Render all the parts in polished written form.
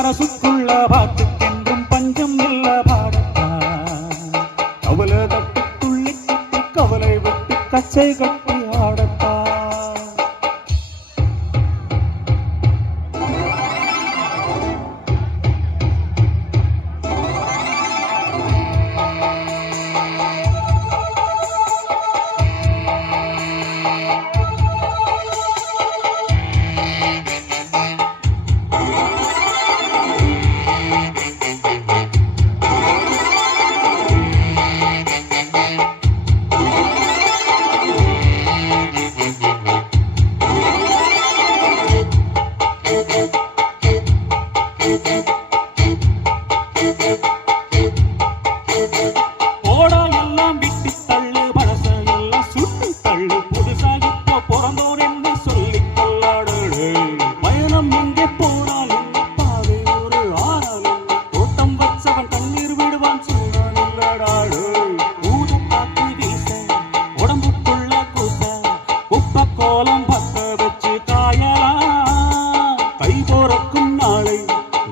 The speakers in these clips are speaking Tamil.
மனசுக்குள்ள பாட்டுக்கென்றும் பஞ்சம் இல்ல பாடத்தா கவலை தட்டு துள்ளி கவலை விட்டு கச்சை கட்டி ஆடத்தா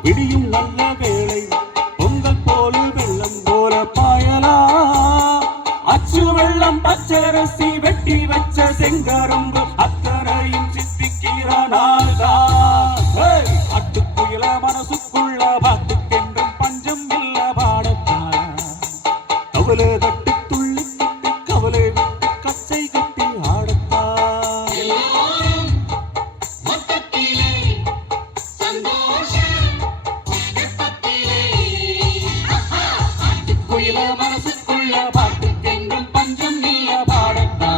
விடியும் நல்ல வேளை பொங்கல் போல வெள்ளம் போல பாயலா அச்சு வெள்ளம் பச்சரிசி வெட்டி வச்ச செங்கரும்பு அத்தனையும் சித்திக்கிற நாள்தான் அட்டுக்குயில மனசுக்குள்ள பாட்டுக்கென்றும் பஞ்சம் இல்ல பாடத்தா கவலை தட்டு துள்ளி கவலை விட்டு கச்சை கட்டி ஆடத்தா மனசுக்குள்ள பாட்டுக்கென்றும் பஞ்சம் இல்ல பாடத்தா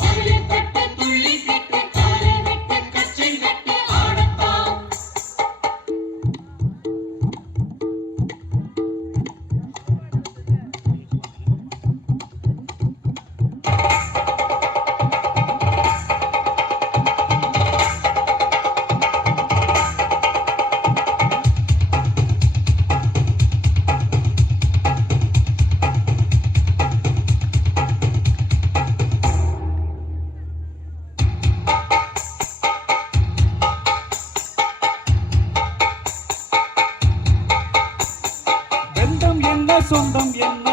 கவலை தட்டு துள்ளி கட்டு காலை விட்டு கச்சை கட்டி ஆடத்தா சொந்தம் என்ன